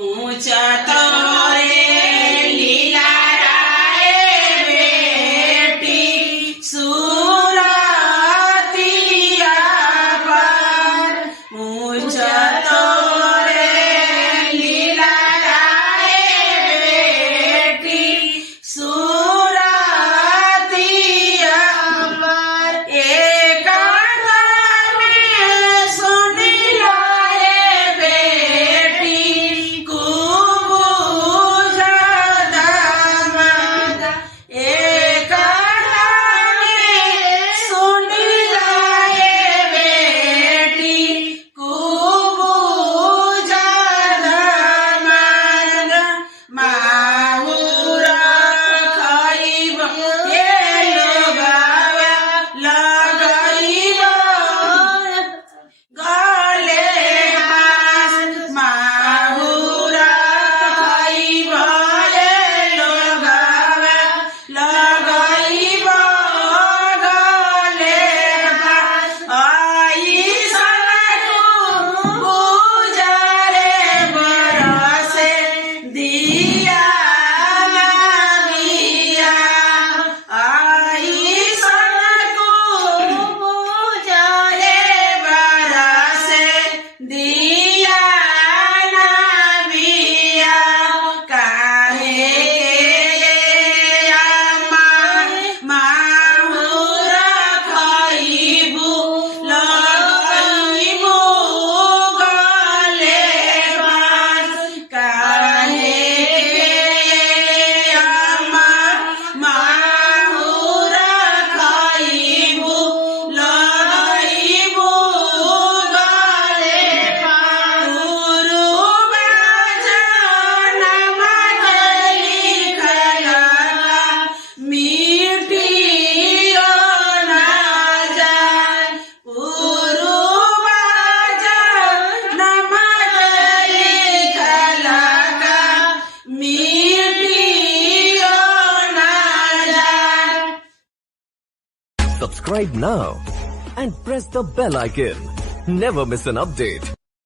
ऊंचा तोरे लीला राय बेटी सुरतिया पर ऊंचा तोरे लीला राय बेटी सुरतिया पर एक में सुन लाए बेटी Subscribe now and press the bell icon. Never miss an update.